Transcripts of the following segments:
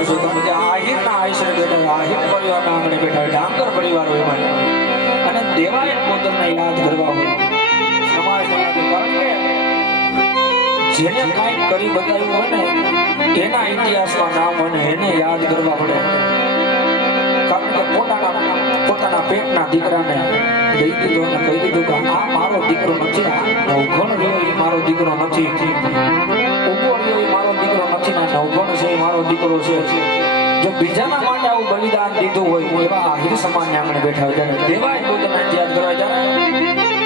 બેઠા છું કારણ કે આહિરના આશ્રય બેઠા આહિર પરિવારના આંગણે બેઠા ડાંગર પરિવાર હોય ભાઈ અને દેવાય પોતાને યાદ કરવા હોય સમાજમાંથી કારણ કે જેને કાંઈક કરી બતાવ્યું હોય ને એના ઇતિહાસમાં નામ અને એને યાદ કરવા પડે કારણ કે પોતાના પેટના દીકરાને દઈ દીધો અને કહી દીધું કે આ મારો દીકરો નથી આ નવઘણ રહ્યો એ મારો દીકરો નથી ઉગો રહ્યો એ મારો દીકરો નથી ને નવઘણ છે એ મારો દીકરો છે જો બીજાના માટે આવું બલિદાન દીધું હોય એવા આહિર સમાજને આપણે બેઠા હોય ત્યારે દેવાય પોતાને યાદ કરવા જાય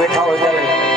બેઠા હોય ત્યારે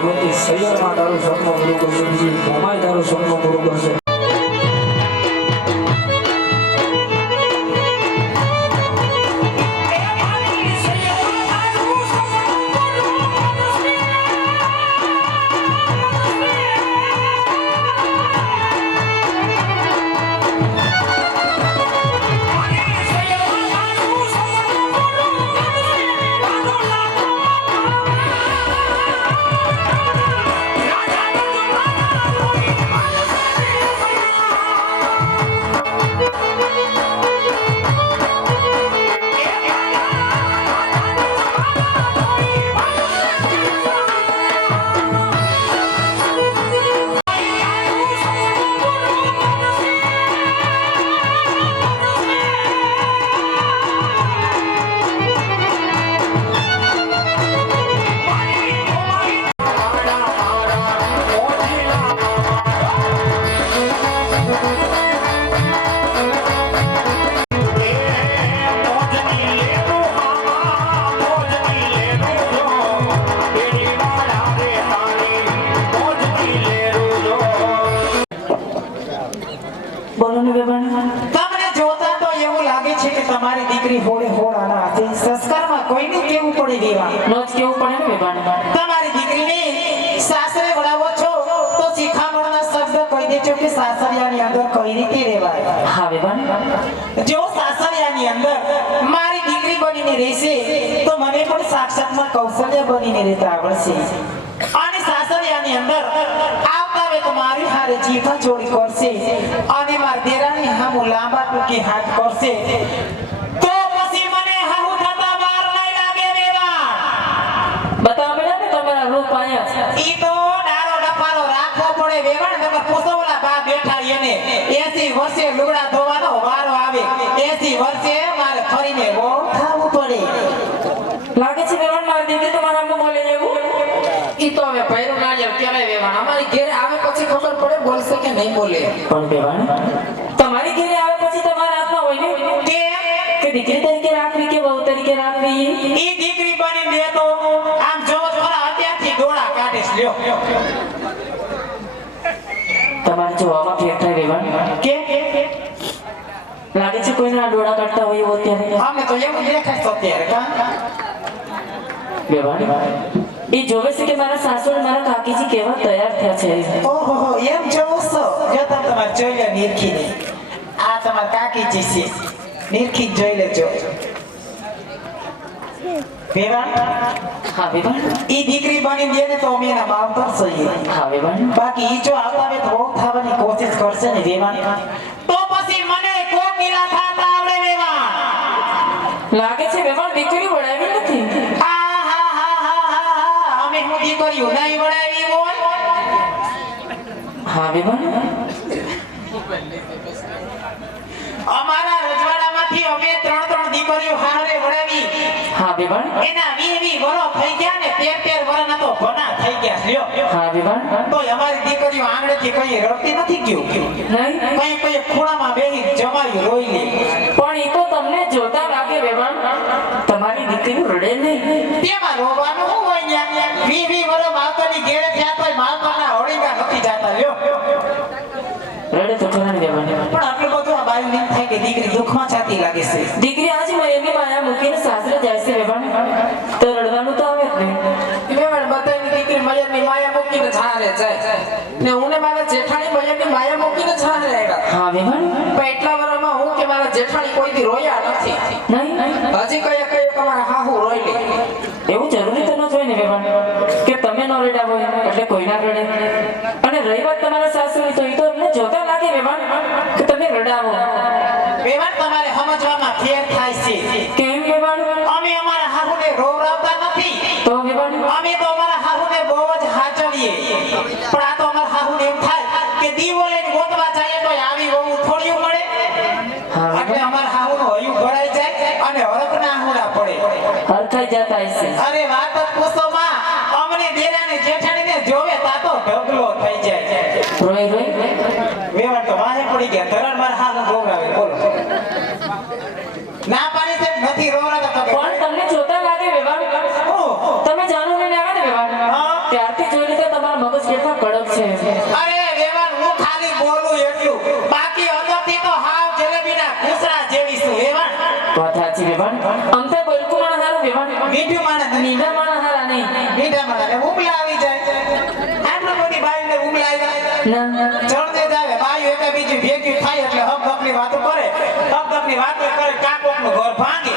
ભગવતી સૈયરમાં તારું સપનું પૂરું કરશે, બીજી ભમાય તારું સપનું પૂરું કરશે. તમને જોતા તો એવું લાગે છે કે તમારી દીકરી હોળે હોળ આના હાથે સંસ્કારમાં કોઈને કેવું પડે દેવા નો જ કેવું પડે ને બેબાન. તમારી દીકરીને સાસરે વળાવો છો તો શિખામણના શબ્દ કહી દેજો કે સાસરિયાની અંદર કઈ રીતે રહેવાય. હા બેબાન. જો સાસરિયાની અંદર મારી દીકરી બનીને રહેશે તો મને પણ સાક્ષાતમાં કૌશલ્ય બનીને રહેતા આવડશે. અને સાસરિયાની અંદર આવતા વે તો મારી હારે જીભા જોડી કરશે અને મારી દેરાની હામું લાંબા ટૂંકી હાથ કરશે તો પછી મને હાહુ થતા વાર નહીં લાગે બેવા. બતાવો બેટા ને તમારા રૂપ આયા છે. ઈ તો ડારો ડફારો રાખવો પડે વેવાણ નકર પોસોલા બા બેઠા એને 80 વર્ષે લુગડા ધોવાનો વારો આવે 80 વર્ષે મારે ફરીને બહુ ખાવું પડે. લાગે છે બેબાન મારી દીકરી તમારા આમ બોલે એવું. ઈ તો હવે ભૈરું નાળિયેર કહેવાય વેવાણ. અમારી ઘેર આવે પછી ખબર પડે બોલશે કે નહીં બોલે. પણ બેબાન તમારી ઘરે આવે પછી તમારા હાથમાં હોય ને કે દીકરી તરીકે રાખવી કે વહુ તરીકે રાખવી. ઈ દીકરી બની દે તો આમ જો થોડા અત્યારથી ડોળા કાઢીશ લ્યો. તમારે જોવામાં ફેર થાય બેબાન. કે લાગે છે કોઈના ડોળા કાઢતા હોય એવો અત્યારે. અમે તો એવું દેખાય તો અત્યારે કા બેબાન એ જોવે છે કે મારા સાસુ અને મારા કાકીજી કેવા તૈયાર થયા છે. ઓહો એમ જોવો છો જો તમે તમાર જોઈ લે નિરખીને આ તમાર કાકીજી છે નિરખી જોઈ લેજો. વેવાણ હા બેબાન. ઈ દીકરી બની દે ને તો અમે એના માવતર છીએ. હા બેબાન. બાકી ઈ જો આવતા વે તો બહુ થવાની કોશિશ કરશે ને વેવાણ તો પછી મને કોકિલા થાતા આવડે વેવાણ. લાગે છે બેબાન દીકરી વડાવી નથી. અમે હું દીકરીઓ નહીં વડાવી હોય. હા બેબાન. અમારા રજવાડામાંથી અમે 3 દીકરીઓ હારે વડાવી. હા બેબાન. એના 20 વર્ષ થઈ ગયા ને 13 વર્ષના તો ભણા થઈ ગયા લ્યો. હા બેબાન. તો અમારી દીકરીઓ આંગળેથી કઈ રડતી નથી ગયું નહીં કઈ ખૂણામાં બેહી જમાઈ રોઈ લે. પણ એ તો તમને જોતા લાગે બેબાન તમારી દીકરી રડે નહીં. તેમાં રોવાનું શું હોય ન્યા 20 વર્ષ માવતરની ઘેરે થયા તોય માવતરના હોળીકા નથી જાતા લ્યો. રડે તો ખરા ને બેબાન. પણ આટલું બધું આ બાયું નહીં થાય કે દીકરી દુઃખમાં જાતી લાગે છે. દીકરી આજ એની માયા મૂકીને સાસરે જાય છે બેબાન તો રડવાનું તો આવે જ નહીં. વેવાણ બધાની દીકરી મયરની માયા મૂકીને છારે જાય ને હું ને મારા જેઠાણી મયરની માયા મૂકીને છારે આવ્યા. હા બેબાન. પણ એટલા વર્ષમાં હું કે મારા જેઠાણી કોઈ દી રોયા નથી. નહીં હજી કઈ અમારા હાહુ રોઈ લે. એવું જરૂરી તો ન હોય ને બેબાન કે તમે ન રડ્યા હોય એટલે કોઈ ના રડે. અને રહી વાત તમારા સાસુની તો એ તો એમને જોતા લાગે બેબાન કે તમે રડાવો. વેવાણ તમારે સમજવામાં ફેર થાય છે. કેમ બેબાન. અમે અમારા હાહુને રોવરાવતા નથી. તો બેબાન અમે તો અમારા પણ આ તો અમાર હાહુને એમ થાય કે દીવો લઈને ગોતવા જાય તો આવી બહુ થોડીયું મળે હા એટલે અમાર હાહુનું હયું ભરાઈ જાય અને હરખના આહુડા પડે હરખાઈ જતા હશે. અરે વાત જ પૂછો માં અમને દેરાને જેઠાણીને જોવે તા તો ઢગલો થઈ જાય રોઈ રોઈ વેવાણ તો વાહે પડી ગયા ધરણ માર હાહુ ગોવરાવે બોલો ના પાડી છે નથી રોવરાતા તો પણ તમને જોતા લાગે વેવાણ તમે જાણો ને આવ્યા ને વેવાણ હા. ત્યારથી જોઈ લીધે તમારા મગજ કેટલા કડક છે. અરે વેવાણ હું ખાલી બોલું એટલું બાકી અંદરથી તો હાવ જલેબીના ઘૂસરા જેવી છું વેવાણ વાત સાચી વેવાણ. આમ તો બોલકું માણસ હારું વેવાણ. મીઠું માણસ નીંદા માણસ હારા નહીં. મીઠા માણસ ઉગલા આવી જાય આટલો બધી બાઈને ઉગલા આવ્યા ના ચડતે જાવે બાયું એકા બીજું ભેગી થાય એટલે હક હકની વાતો કરે હક હકની વાતો કરે કાકોકનું ઘર ભાંગે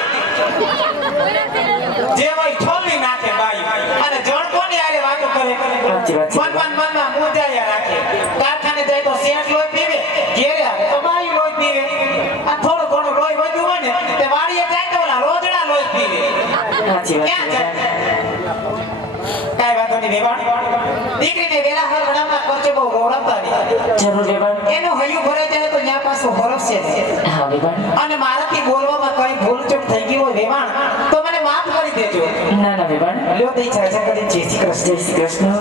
જે હોય ઠોલી નાખે બાયું અને જણ કોની આરે વાતો કરે સાચી વાત છે. મનમાં મુજાયા રાખે કારખાને જાય તો શેઠ લોહી પીવે ઘેરે આવે તો બાયું લોહી પીવે આ થોડું ઘણું લોહી વધ્યું હોય ને તે વાડીએ જાય તો ઓલા રોજડા લોહી પીવે સાચી વાત ક્યાં છે. જાય કાઈ વાતો નહીં વેવાણ દીકરીને વેલા હાલ બનાવતા કરજો બહુ ગૌરવતા નહીં જરૂર વેવાણ. એનું હૈયું ભરાઈ જાય તો ત્યાં પાછું હરખશે જ. હા વેવાણ. અને મારાથી બોલવામાં કઈ ભૂલચૂક થઈ ગઈ હોય વેવાણ તો મને માફ કરી દેજો ના ના વેવાણ. લ્યો તે ઈચ્છા કરી જય શ્રી કૃષ્ણ જય શ્રી કૃષ્ણ.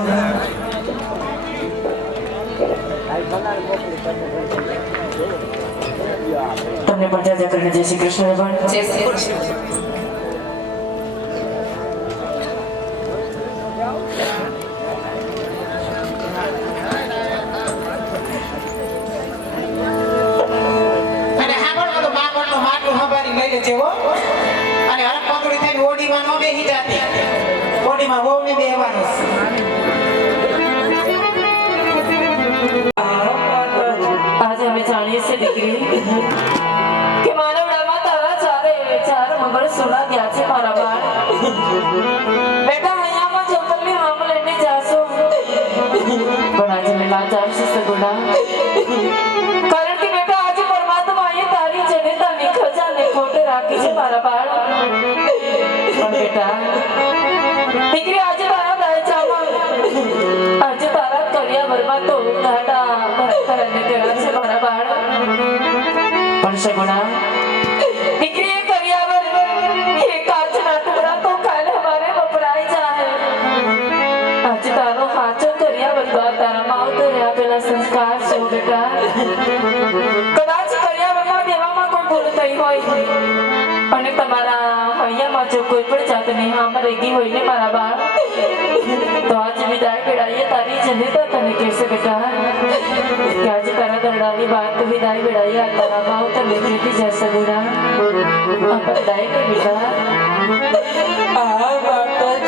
તમને પણ જાજા કરીને જય શ્રી કૃષ્ણ વેવાણ. જય શ્રી કૃષ્ણ. અને હાંભળ બધું માપણનું માટલું હંભારી લઈ લેજે હો અને હરખ પકડી થઈને ઓડીમાં ન બેસી જાતી ઓડીમાં વહુને બેહવાનું છે. આજે અમે જાણીએ છીએ દીકરી કે માનવડામાં તારા ચાર મંગળ સોના ગયા છે મારા બાળ. બેટા અહીંયામાં જંગલની આમ લઈને જાશો પણ આજે મેં ના ચાલશે સગુણા. કારણ કે બેટા આજે પરમાત્માએ તારી જનેતાની ખજાને ખોટે રાખી છે મારા બાળ. પણ બેટા દીકરી આજે તારા દાયચામાં આજે તારા કરિયાવરમાં તો ઘાટા ભરતરને કર્યા છે મારા બાળ. પણ સગુણા દીકરી એ કરિયાવર એ કાચના ટુકડા તો કાલે અમારે વપરાઈ જાય. આજે તારો સાચો કરિયાવર તારા માવતરે આપેલા સંસ્કાર છે હો બેટા. કદાચ કરિયાવરમાં દેવામાં કોઈ ભૂલ થઈ હોય અને તમારા હૈયામાં જો કોઈ પણ જાતની હામ રહી ગઈ હોય ને મારા બાળ તો આજે વિદાય વેળાએ તારી જનેતા તને કહેશે બેટા કે આજે તારા દરડાની વાત વિદાય વેળાએ આ તારા ભાવ તને કહેતી જશે ગુણા. આ બધાય કે બેટા આ વાત જ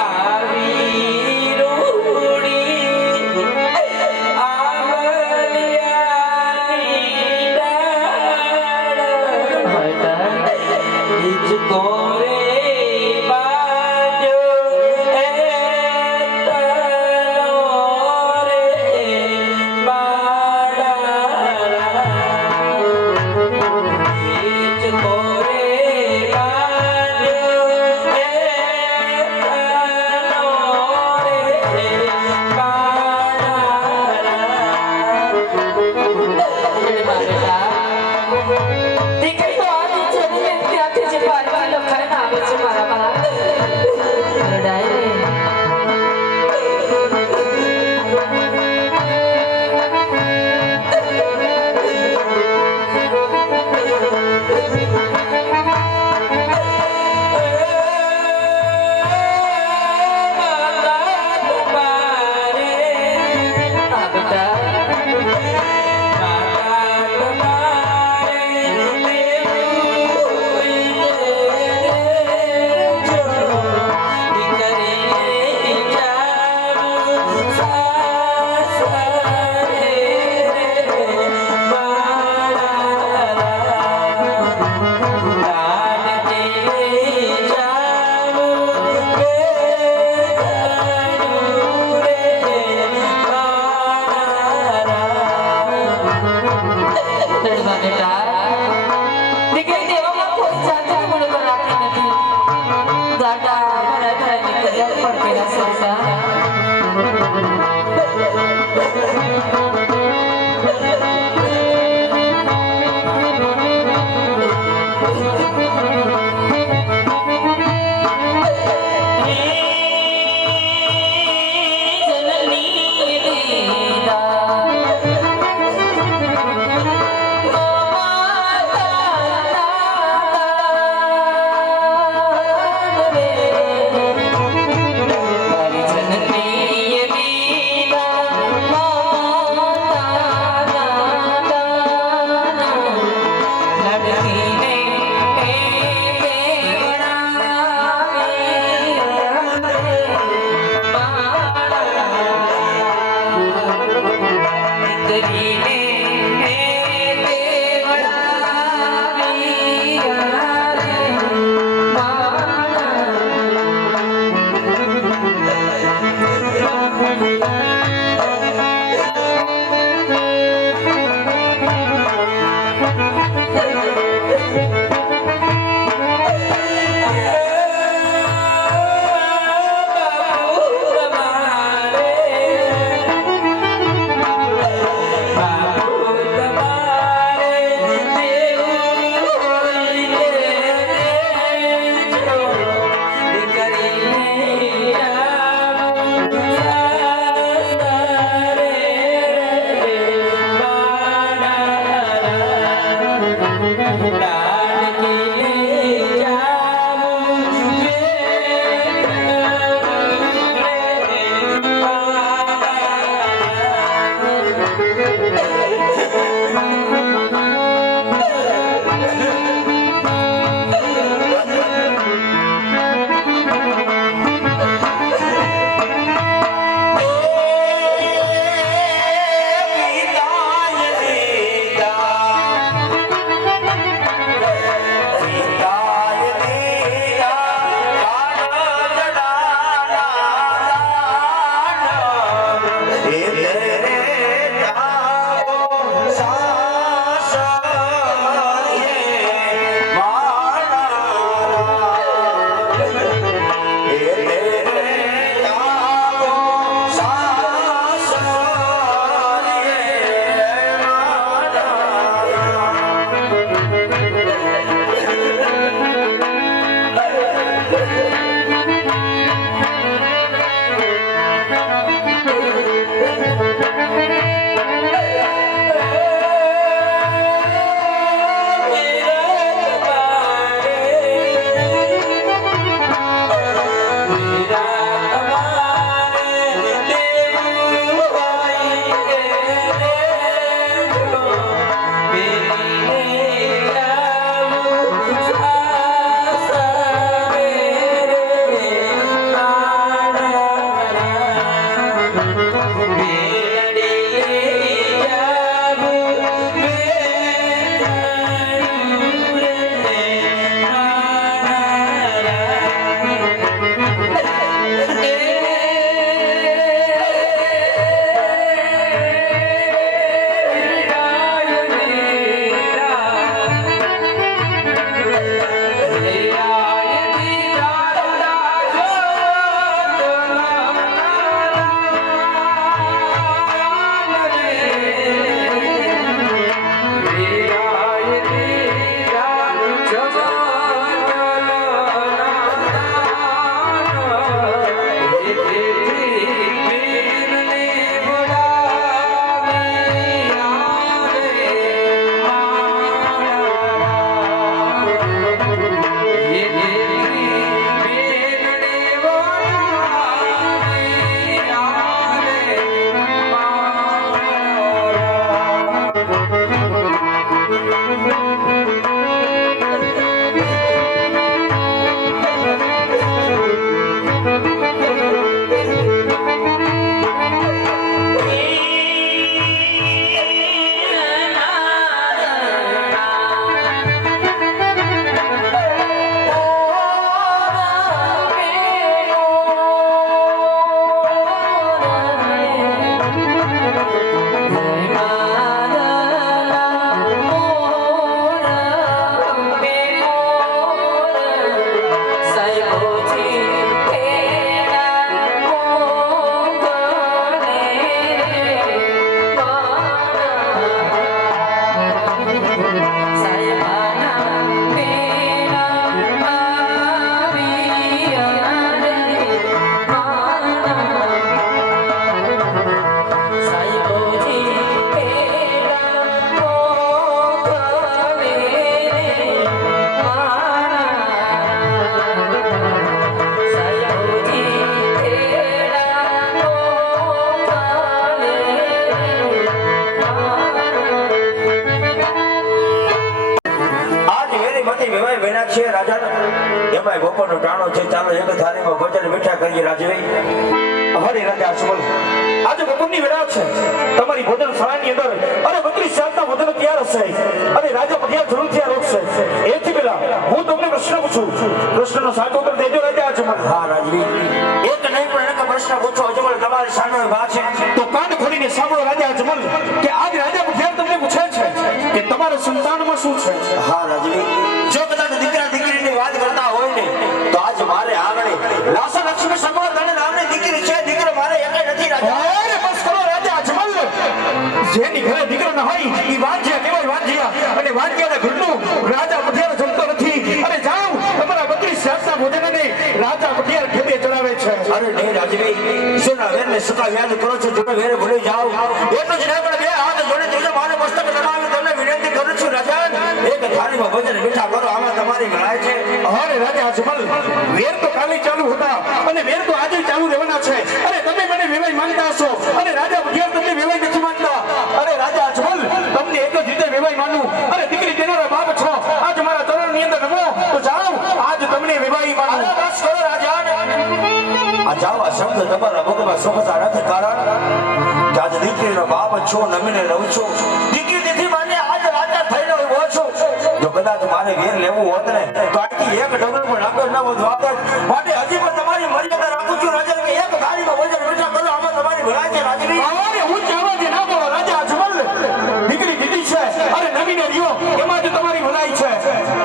આવી રૂડી આમલિયાની ડાળ હિચકો રે બાજો એ તનો રે બાળા હિચકો રે બાજો એ તનો રે બાળા. દીકરી તો આ દીકરીને ત્યાંથી જે પારવા લખાય સાહેબોજી તેરા મોગને સાહેબાના તેરા આજ વેરી મતી વિવાહ વેના છે રાજા એમાં બપોરનો ટાણો છે ચાલો એક થાળીમાં ભોજન મીઠા કરીએ રાજભાઈ હરે રાજા અજમલ આજે બપોરની વેળા છે તમારી ભોજન શાળાની અંદર અને 32 શાકના ભોજન તૈયાર હશે અને રાજા પટિયા જરૂર તૈયાર રોકશે એથી પહેલા હું તમને પ્રશ્ન પૂછું પ્રશ્નનો સાચો ઉત્તર દેજો રાજા અજમલ હા રાજવી એક નહીં પણ એક પ્રશ્ન પૂછો અજમલ તમારી સામે વાત છે તો કાન ખોલીને સાંભળો રાજા અજમલ કે આજ રાજા પટિયા તમને પૂછે છે કે તમારા સંતાનમાં શું છે હા રાજવી જો કદાચ દીકરા દીકરીની વાત કરતા હોય ને તો આજ મારે આંગણે લાસા લક્ષ્મી સમોર તને નામની દીકરી છે દીકરો મારે એકે નથી રાજા અરે બસ કરો રાજા અજમલ જેની ઘરે દીકરો ન હોય ઈ વાંજ્યા કેવાય વાંજ્યા અને વાંજ્યાના ઘરનું રાજા પટિયાર જમતો નથી અને જાઓ તમારા 32 શાકના ભોજનને રાજા પટિયાર ખેતે ચડાવે છે અરે નહીં રાજવી સુના વેરને સુકા યાદ કરો છો તમે વેરે ભૂલી જાઓ એટલું જ નહીં પણ બે હાથ જોડે ત્રીજો મારે મસ્તક ચડાવી તમને વિનંતી કરું છું રાજા એક થાળીમાં ભોજન મીઠા કરો આમાં તમારી ભલાઈ છે અરે રાજા અજમલ વેર તો કાલે ચાલુ હતા અને વેર તો આજે ચાલુ રહેવાના છે અરે તમે મને વિવાહ માનતા હશો અને રાજા પટિયાર તમને વિવાહ નથી માનતા અરે રાજા અજમલ તમને એક જ રીતે વિવાહ માનું અરે દીકરી તેના બાપ છો આજ મારા ચરણની અંદર રમો તો જાઓ આજ તમને વિવાહ માનું અરે બસ કરો રાજા આ જાવા શબ્દ તમારા મુખમાં શોભતા નથી કારણ કે આજ દીકરીનો બાપ છો નમીને રહું છું દીકરી દીકરી માને આજ રાજા થઈને ઉભો છું જો કદાચ મારે વેર લેવું હોત ને તો આટલી એક ડગર પણ આગળ ન વધવાત માટે હજી પણ તમારી મર્યાદા રાખું છું રાજા કે એક થાળીમાં ભોજન મીઠા કરો આમાં તમારી ભલાઈ છે રાજવી અરે હું કહેવા જે ના બોલો રાજા અજમલ દીકરી દીદી છે અરે નવીને રહ્યો એમાં જ તમારી ભલાઈ છે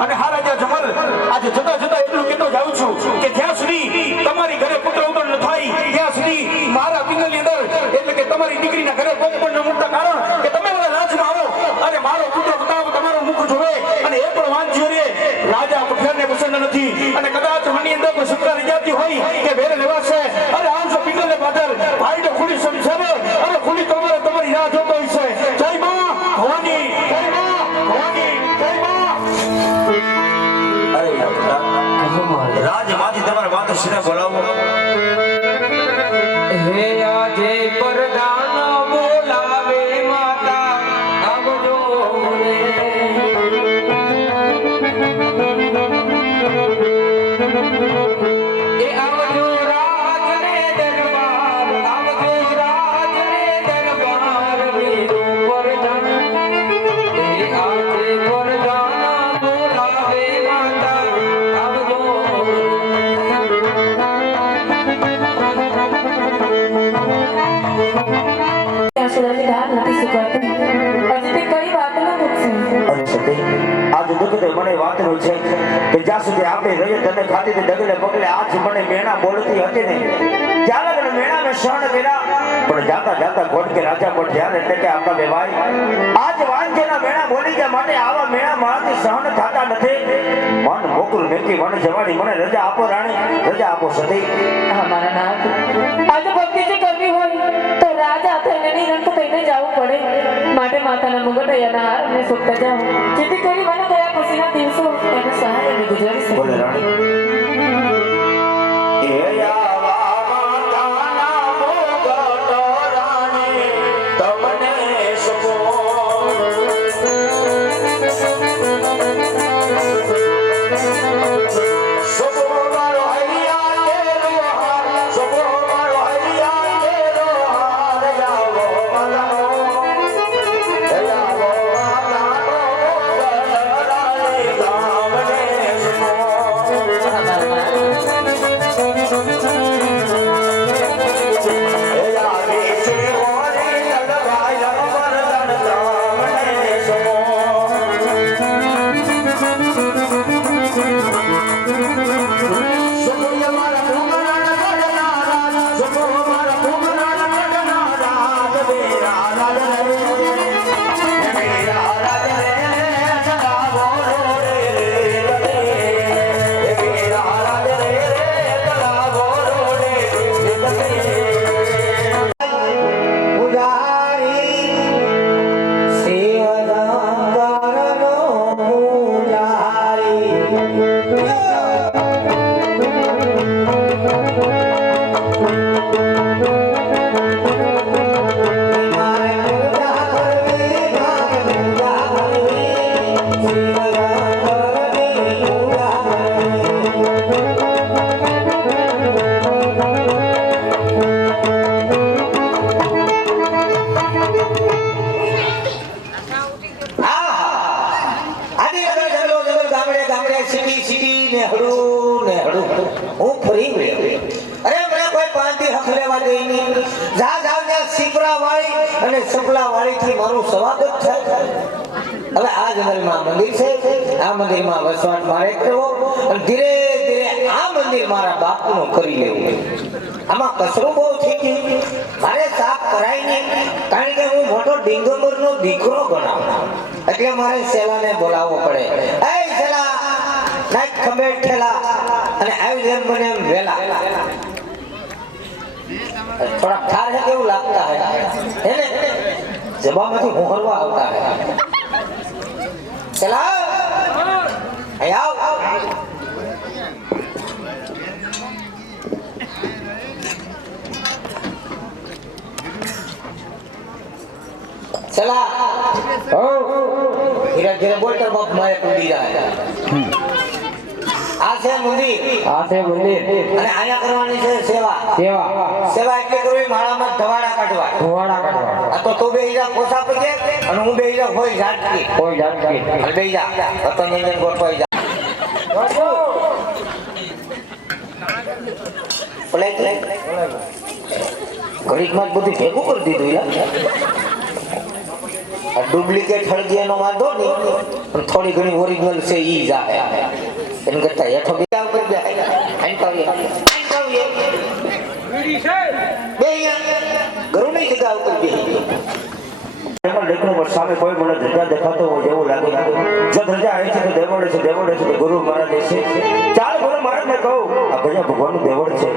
અને હા રાજા અજમલ આજે જતા જતા એટલું કહેતો જાઉં છું કે જ્યાં સુધી તમારી ઘરે પુત્ર ઉત્પન્ન ન થાય ત્યાં સુધી મારા પિંગલની અંદર એટલે કે તમારી દીકરીના ઘરે કોક પણ ન મૂકતા કારણ કે તમે બધા રાજમાં આવો અને મારો પુત્ર પ્રતાપ તમારું મુખ જોવે અને એ પણ વાંચ્યો રે રાજા પઠિયારને પસંદ નથી અને કદાચ મનની અંદર કોઈ સત્તા રીજાતી હોય કે વેર લેવાશે અરે આવજો પિંગલને પાછળ ભાઈ તો ખુલી સમજાવે અને ખુલી તમારી રાહ જોતો હોય છે જય માં ભવાની જય માં ભવાની જય માં અરે રાજમાંથી તમારા માતુશ્રીને બોલાવો હે આજે પરદાન બોલાવે માતા આવજો રે એ આવજો રાજ રે દરબાર આવજો રાજ રે દરબાર વીરો પરદાન એ આજે પરદાન બોલાવે માતા આવજો સુરતની રાહ નથી સુકાતી હજી તે કઈ વાતનો દુઃખ છે અરે સતી આજ દુઃખ તો મને વાતનું છે કે જ્યાં સુધી આપણે રહીએ તને ખાતી તે ડગલે પગલે આજ મને મેણા બોલતી હતી ને ત્યારે મને મેણા મેં સહન કર્યા પણ જાતા જાતા ઘોટ કે રાજા પઠિયાર એટલે કે આપણા બેવાય આજ વાંજેના મેણા બોલી ગયા માટે આવા મેણા મારાથી સહન થતા નથી મન મોકલ મેકી મને જવાની મને રજા આપો રાણી રજા આપો સતી અમારા નાથ આજે ભક્તિ જે કરવી હોય તો રાજા થઈને નહીં રંગ થઈને જવું પડે માટે માતાના મુગટૈયાના હાર અને સુકતા જાઓ જેથી કરી મને ગયા ખુશીના દિવસો એને સહાય અને ગુજારી શકે બોલે રાણી એ આવા માતાના મુગટ રાણી તમને સપો સપો મારો હૈયા કેરો હાર સપો મારો હૈયા કેરો હાર જાવો માતાનો જાવો માતાનો મુગટ રાણી તમને સપો હેડું હું ફરી ગયો અરે મને કોઈ 5 દી હક લેવા દે નહીં જા જા ત્યાં સિપરા વાળી અને સપલા વાળી થી મારું સ્વાગત થાય હવે આ જંગલમાં મંદિર છે આ મંદિરમાં વસવાટ મારે કરવો અને ધીરે ધીરે આ મંદિર મારા બાપનું કરી લેવું આમાં કચરું બહુ થઈ ગયું મારે સાફ કરાય નહીં કારણ કે હું મોટો ડિંગંબરનો દીકરો ગણાવું એટલે મારે સેલાને બોલાવવો પડે એ સેલા નાખ ખંભે ઠેલા અને આવી જેમ બને એમ વેલા થોડા ઠાર है કેવું લાગતા है ને જબામાંથી હોહરવા આવતા है સેલા અહીં આવ चला धीरे धीरे बोल कर बाप मारे कुंडी रहा आ से मंदिर અને આયા કરવાની છે સેવા સેવા એટલે કરવી માળામાં ધવાડા કાઢવા આ તો તું બેહી જા પોસા પગે અને હું બેહી જા હોય ઝાટકી અને બેહી જા તો નંદન ગોઠવાઈ જા પ્લેટ ઘડીકમાં જ બધું ભેગું કરી દીધું યાર ડુપ્લિકેટ હળદિયાનો વાંધો નહીં પણ થોડી ઘણી ઓરિજિનલ છે ઈ જાહે એમ કરતા હેઠો બીજા ઉપર જાય આંકાવીએ બે ગરુની જગ્યા ઉપર બેહી એમાં લેખનો પર સામે કોઈ મને ધજા દેખાતો હોય એવું લાગે જો ધજા આવે છે તો દેવડે છે તો ગુરુ મહારાજ છે ચાલ ગુરુ મહારાજ ને કહું આ ભૈયા ભગવાનનું દેવડ છે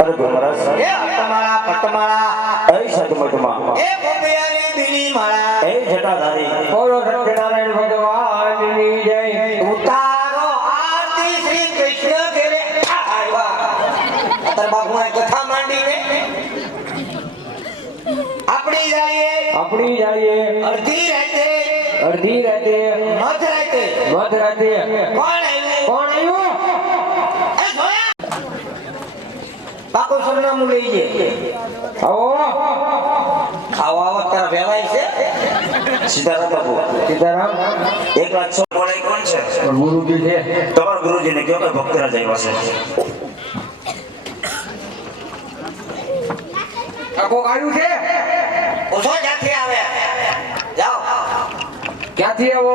અરે ગુરુ મહારાજ એ પટમાળા પટમાળા એ સતમતમાં એ ગોપિયાની બીલી માળા એ જટાધારી બોલો સત્યનારાયણ ભગવાનની જય ઉતારો આરતી શ્રી કૃષ્ણ ઘેરે આવ્યા અતર બાપુએ કથા માંડીને આપણી જઈએ અડધી રાતે મધરાતે કોણ આવ્યું એ જોયા બાપુ સરનામું લઈ જઈએ આવો તારા વેવાય છે સીતારામ બાપુ સીતારામ 100 બોલાય કોણ છે ગુરુજી છે તમારા ગુરુજીને કયો કે ભક્તરાજ આવ્યા છે કોક આવ્યું છે ઓછો ક્યાંથી આવે જાઓ ક્યાંથી આવો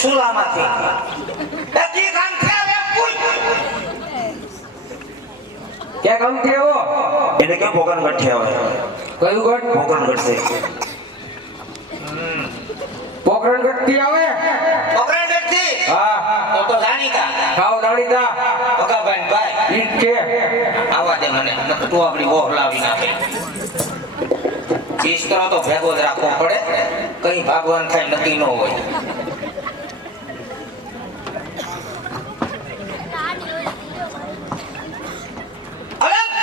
સુલામાંથી નક્કી કામથી આવે પૂછ ક્યાં કામથી આવો એને કેમ પોકન ગઠ્ઠી આવે કયું ગઢ પોકન ગઠ્ઠી પોકરણગઢથી આવે પકડ વ્યક્તિ હા તો જાણીતા ખાવ જાણીતા ભગાભાઈ ભાઈ ઈટ છે આવા દે મને તું આપણી બોહ લાવી નાખે ચીસ્તરો તો ભેગો જ રાખવો પડે કઈ ભાગવાન થાય નક્કી ન હોય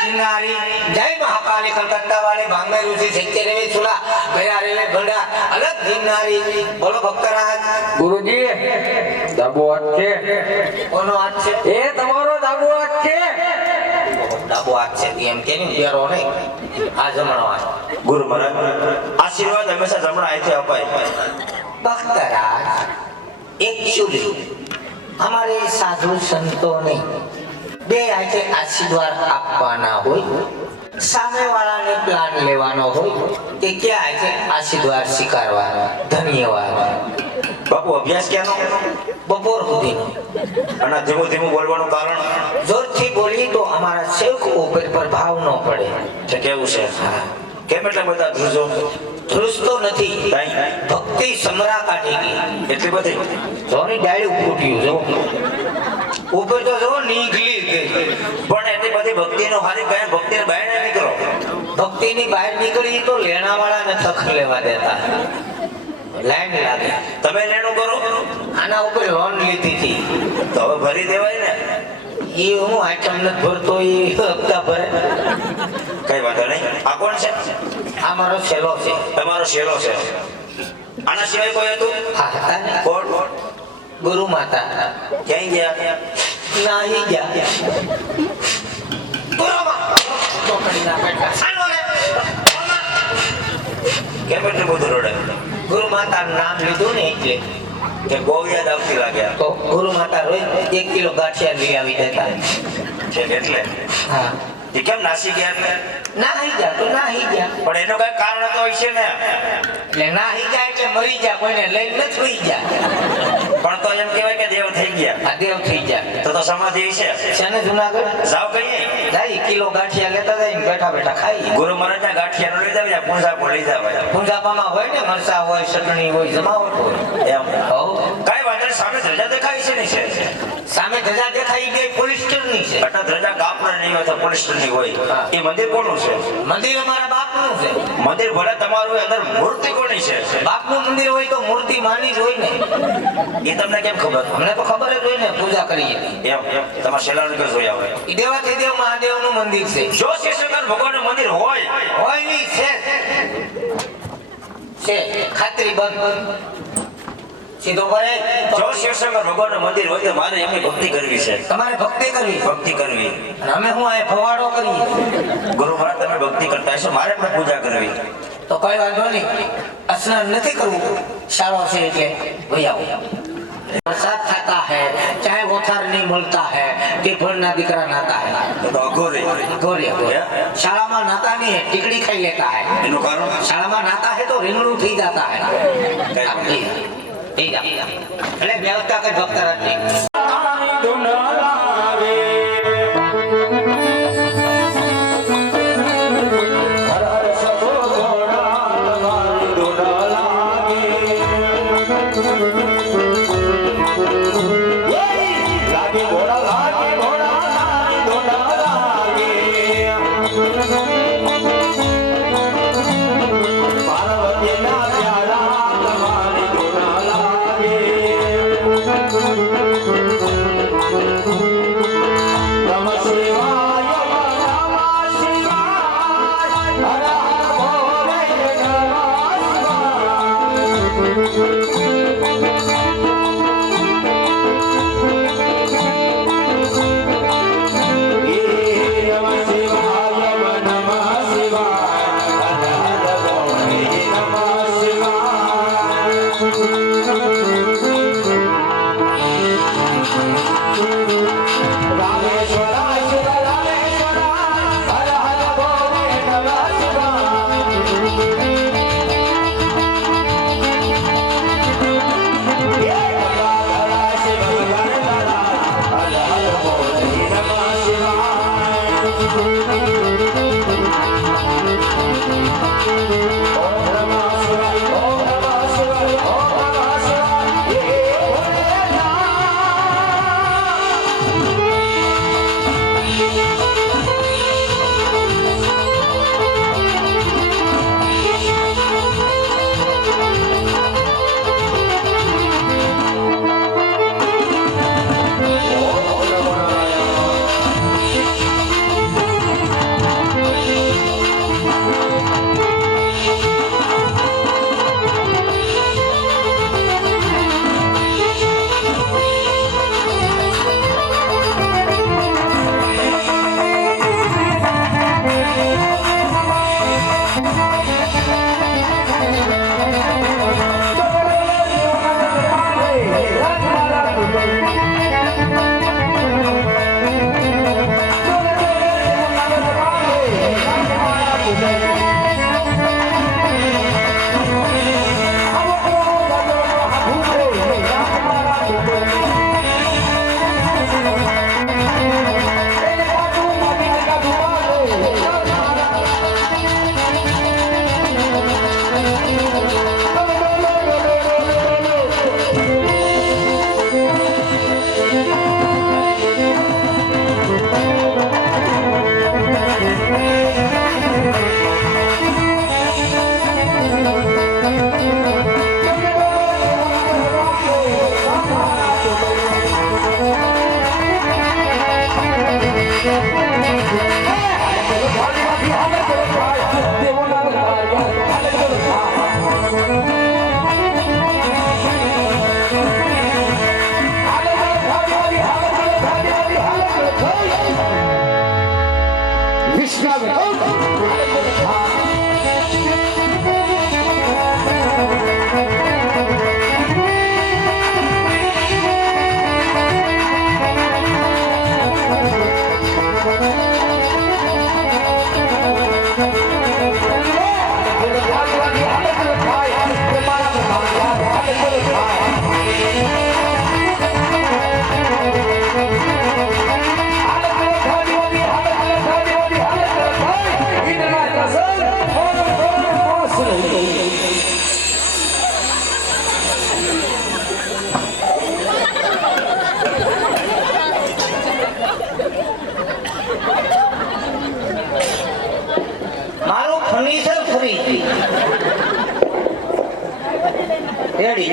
जय महाकाली कलकत्ता वाले भांगे ऋषि सिक्के रे चुला गया रे बड़ा अलग जिन्नारी बोलो भक्तराज ગુરુજી દાબો હાથ છે કોનો હાથ છે એ તમારો દાબો હાથ છે ડાબો હાથ છે એમ કે ની બેરો નહીં આ જમણો હાથ ગુરુ મહારાજ આશીર્વાદ હંમેશા જમણા હાથે અપાય भक्तराज एक्चुअली हमारे साधु संतों ने બે હાથે આશીર્વાદ આપવાના હોય સામે વાળાને પ્લાન લેવાનો હોય કે ક્યાં હાથે આશીર્વાદ સ્વીકારવા ધન્યવાદ બાપુ અભ્યાસ ક્યાંનો બપોર સુધીનો અને ધીમું ધીમું બોલવાનું કારણ જોરથી બોલી તો અમારા સેવક ઉપર પ્રભાવ ન પડે છે કેવું છે કેમ એટલા બધા ધ્રુજો ધ્રુસતો નથી તાઈ ભક્તિ સમરા કાઢી ગઈ એટલી બધી જોની ડાળું ફૂટ્યું જો ઉપર તો જો નીકળી ગઈ પણ એટલી બધી ભક્તિનો હારી કયા ભક્તિને બહાર ના નીકળો ભક્તિની બહાર નીકળી તો લેણા વાળા ને તક લેવા દેતા લાઈન લાગે તમે લેણું કરો આના ઉપર લોન લીધી હતી તો હવે ભરી દેવાય ને એ હું આઈટમ નથી ભરતો એ હપ્તા ભરે કઈ વાંધો નહીં આ કોણ છે આ મારો છેલ્લો છે તમારો શેલો છે આના સિવાય કોઈ હતું હા હતા ને કોણ ગુરુ માતા ક્યાંય ગયા નાહી ગયા ચોકડીના પેટલા સાનો રે કેમ એટલું બધું રડે ગુરુ માતાનું નામ લીધું ને એટલે કે બહુ યાદ આવતી લાગ્યા તો ગુરુ માતા રોજ 1 કિલો ગાંઠિયા લઈ આવી દેતા. છે એટલે હા એ કેમ નાસી ગયા એટલે ના હઈ જા તો ના હઈ જા પણ એનું કઈ કારણ તો હોય છે ને એટલે ના હઈ જા એટલે મરી જા કોઈને લઈને ન છોઈ જા પણ તો એમ કહેવાય કે દેવ થઈ ગયા આ દેવ થઈ જા તો સમાધિ છે છે ને જુનાગઢ જાવ કહીએ જાય કિલો ગાંઠિયા લેતા જાય ને બેઠા બેઠા ખાઈ ગુરુ મહારાજના ગાંઠિયાનો લઈ જાવ પૂંજા પર લઈ જાવ પૂંજાપામાં હોય ને મરચા હોય ચટણી હોય જમાવટ હોય એમ હો કઈ વાંધો નહીં, સામે ધજા દેખાય છે ને છે સામે ધજા દેખાઈ ગઈ પોલિસ્ટરની છે અટા ધજા કાપડ નહીં હોય તો પોલિસ્ટરની હોય એ મંદિર કોનું છે મંદિર અમારા બાપનું છે મંદિર ભલે તમારું હોય, અંદર મૂર્તિ કોની છે બાપનું મંદિર હોય તો મૂર્તિ માની જ હોય ને એ તમને કેમ ખબર અમને તો ખબર જ હોય ને પૂજા કરીએ એમ તમારા શેલાનું કે જોયા હોય ઈ દેવાધિદેવ મહાદેવનું મંદિર છે જો શિવશંકર ભગવાનનું મંદિર હોય હોય નહીં છે ખાતરી બંધ સીધો પડે જો શિવશંકર ભગવાનનું મંદિર હોય તો મારે એમની ભક્તિ કરવી છે તમારે ભક્તિ કરવી ભક્તિ કરવી અને અમે હું આ ફવાડો કરીએ ગુરુ મહારાજ તમે ભક્તિ કરતા હશો, મારે પણ પૂજા કરવી તો કઈ વાંધો નહીં સ્નાન નથી કરવું સારો છે એટલે ભાઈ આવો વરસાદ થતા હૈ ચાહે ગોથાર નહીં મળતા હૈ કે ફળના દીકરા નાતા હૈ તો અઘોરે ગોરે શાળામાં નાતા નહીં હૈ ટીકડી ખાઈ લેતા હૈ એનું કારણ શાળામાં નાતા હૈ તો રીંગણું થઈ જાતા હૈ એટલે વ્યવસ્થા કઈ ભક્તરાજ નહીં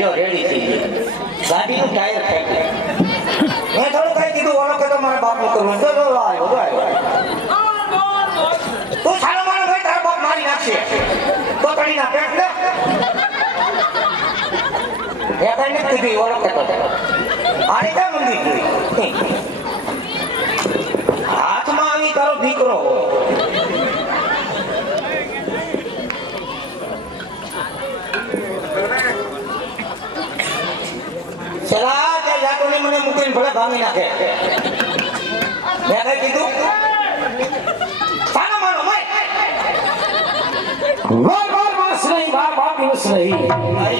લ્યો રેડી થઈ ગઈ ગાડીનું ટાયર થઈ ગયું મેં થોડું કઈ કીધું ઓલો કે તો મારા બાપનું કરવું તો આવ્યો તું સારો મારો ભાઈ તારા બાપ મારી નાખશે તો તળી ના પેટ ને એ કઈ નથી કીધું ઓલો કે તો આને ક્યાં મંદિર જોઈ હાથમાં આવી તારો દીકરો ચલા તે જાતોને મને મૂકીને ભલે ભાંગી નાખે મેં કઈ કીધું સાનો માનો મય વાર માસ નહીં બાર દિવસ નહીં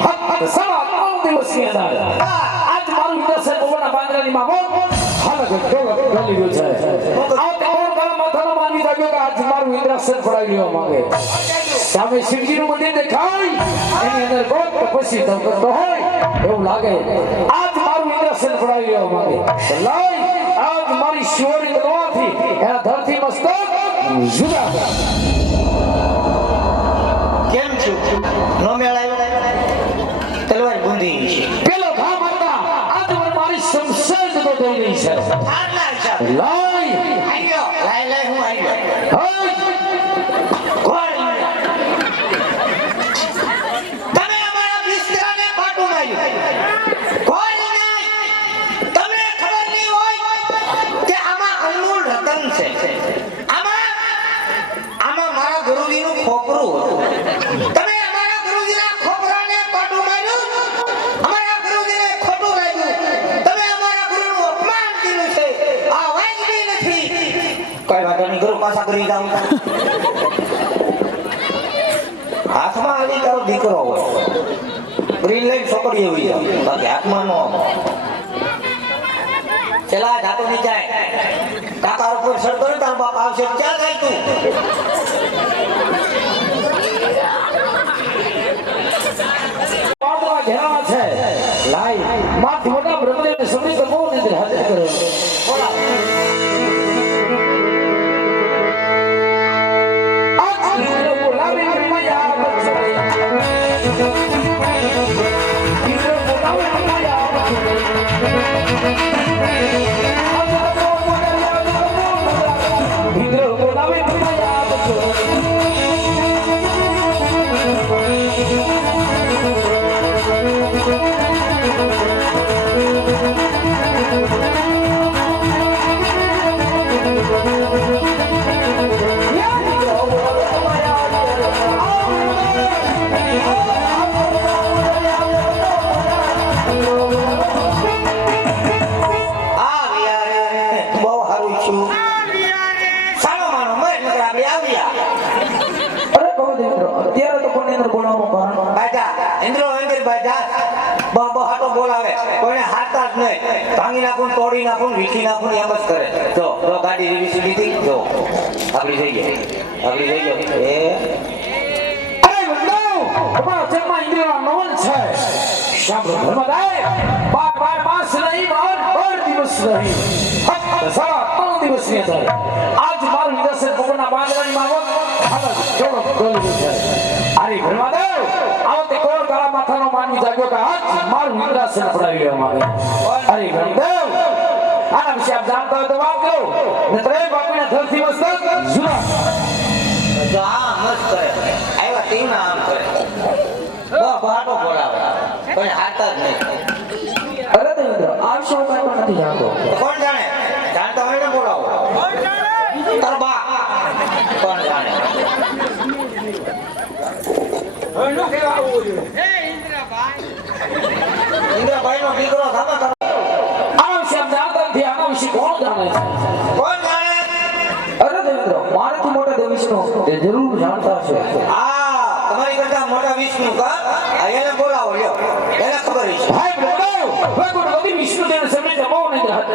ફક્ત સવા 3 દિવસની અંદર આજ મારું દર્શન ભગવાનના પાંજરાની માં બોલ હાલ ગલી ગયું છે આ કોણ ગળા માથાનો માનવી જાગ્યો કે આજ મારું ઇન્દ્રાસન પડાવી લેવા માંગે સામે શિવજીનું મંદિર દેખાય એની અંદર ગોત તપસ્વી કરતો હોય એવું લાગે આજ મારું ઇન્દ્રાસન પડાવી લેવા માંગે લઈ આજ મારી શિવની દરવાથી એના ધરતી મસ્તક જુદા કેમ છું નો મેળાયો તલવાર ગુંદી છે પેલો ઘા મારતા આજ મારી શમશાન તો થઈ રહી છે આટલા હિસાબ લઈ આયો લાઈ હું આયો કોણ તમે અમારા વિસ્તરાને પાટું માર્યું કોણ નહીં તમને ખબર નહીં હોય કે આમાં અનમોલ રતન છે આમાં મારા ગુરુજીનું ખોપરું હતું તમે અમારા ગુરુજીના ખોપરાને પાટું માર્યું અમારા ગુરુજીને ખોટું લાગ્યું તમે અમારા ગુરુનું અપમાન કર્યું છે આ વાજબી નથી કોઈ વાતો નહીં ગુરુ પાછા કરી જાઉં હાથમાં આવી તારો દીકરો હોય ગ્રીન લાઈટ છોકરી એવી જાય બાકી હાથમાં નો ચલા જાતો નહીં જાય કાકા ઉપર સડતો ને તારો બાપ આવશે ક્યાં જાય તું પાદરા ઘેરા છે લાઈ માથ મોટા બ્રહ્મદેવને સમય તો બહુ નથી હાજર કર્યો બોલા આજ બોલાવે મયા બચે ઇન્દ્ર બોલાવે મયા બચે ઇન્દ્ર બોલાવે મયા બચે ભાંગી નાખું તોડી નાખું વીખી નાખું એમ જ કરે જો ગાડી રીવી લીધી જો આપડી થઈ ગઈ એ અરે બંધો તમારા જન્મમાં ઇન્દ્રિયનો નવન છે સાંભળો ધર્મદાય બાર માસ નહીં બાર દિવસ નહીં ફક્ત સવા 3 દિવસની અંદર આજ મારું નિદર્શન ભગવાનના પાંજરાની માવત હાલત કેવડો ગોલી છે અરે ધર્મદાય આવતે કોણ કાળા માથાનો માનવી જાગ્યો કે આજ મારું નિદર્શન પડાવી લેવા માંગે અરે બંધો આના વિશે આપ જાણતા હોય તો વાત કરો નતરે બાપીના ધરતી મસ્તક જુના જો આ મસ્ત કરે આવ્યા ટીમના આમ કરે બહાટો બોલાવે પણ હાથા જ નહીં અરે દેવેન્દ્ર આ શો કઈ પણ નથી જાણતો કોણ જાણે જાણતા હોય ને બોલાવો તાર બા કોણ જાણે ઇન્દ્રભાઈ નો દીકરો થામે આના વિશે આપ જાણતા નથી આના વિશે કોણ જાણે છે કોણ જાણે અરે દેવેન્દ્ર મારાથી મોટા દેવ વિષ્ણુ તે જરૂર જાણતા હશે તમારી કરતા મોટા વિષ્ણુ કા એને બોલાવો લ્યો એને ખબર છે ભાઈ બોલાવો ભગવાન કવિ વિષ્ણુ દેવ સમય જમાવો નહીં હાથ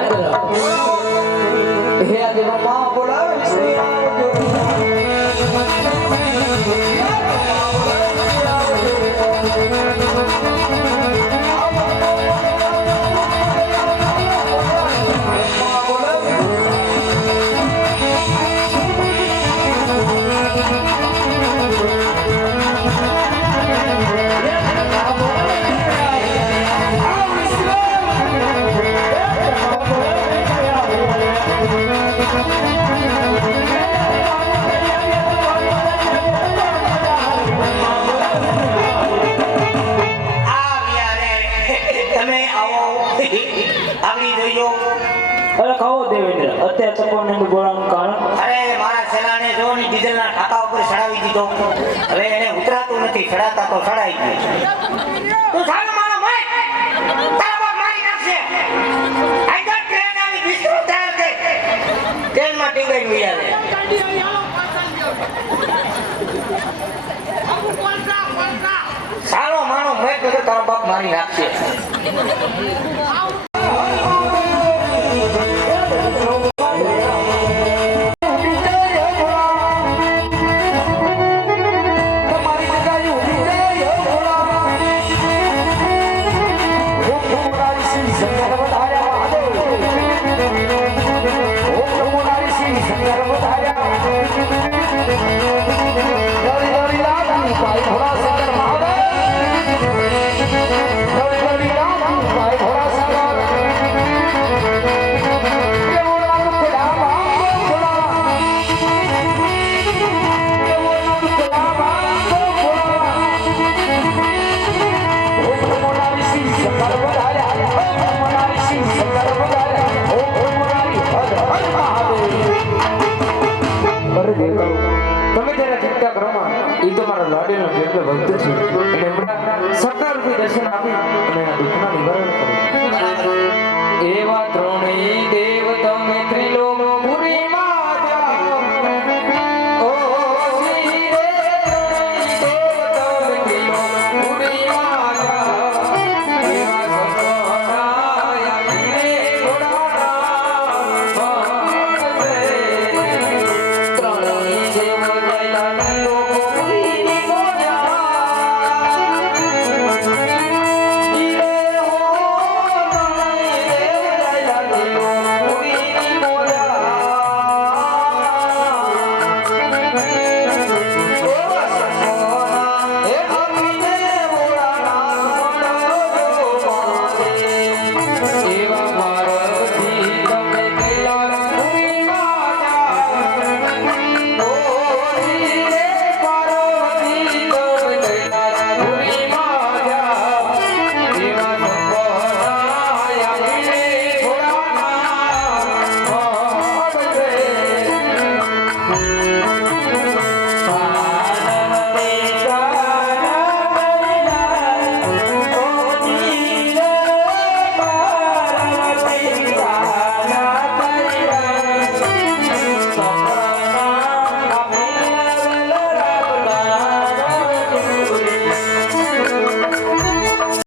હે આ દેવ માં બોલાવો વિષ્ણુ આવજો કોને બોલાવવાનું કારણ અરે મારા સેનાને જો ની ડીઝલના ઠાકા ઉપર ચડાવી દીધો. હવે એને ઉતરાતું નથી, ચડાતા તો ચડાઈ ગયું. તું સાલો મારો ભાઈ તારા બાપ મારી નાખશે. આઈ ડોન્ટ ટ્રેન આવી બિસ્તરો તૈયાર કર. ટ્રેનમાં ટીંગાઈ લઈ આવે. સાલો માનો મેં તો તારા બાપ મારી નાખશે. તમે જરા ચિંતા કરો માં, એ તો મારા લાડીનો ભક્ત છે. અને હમણાં 17 રૂપિયા દર્શન આપી અને દુઃખના નિવારણ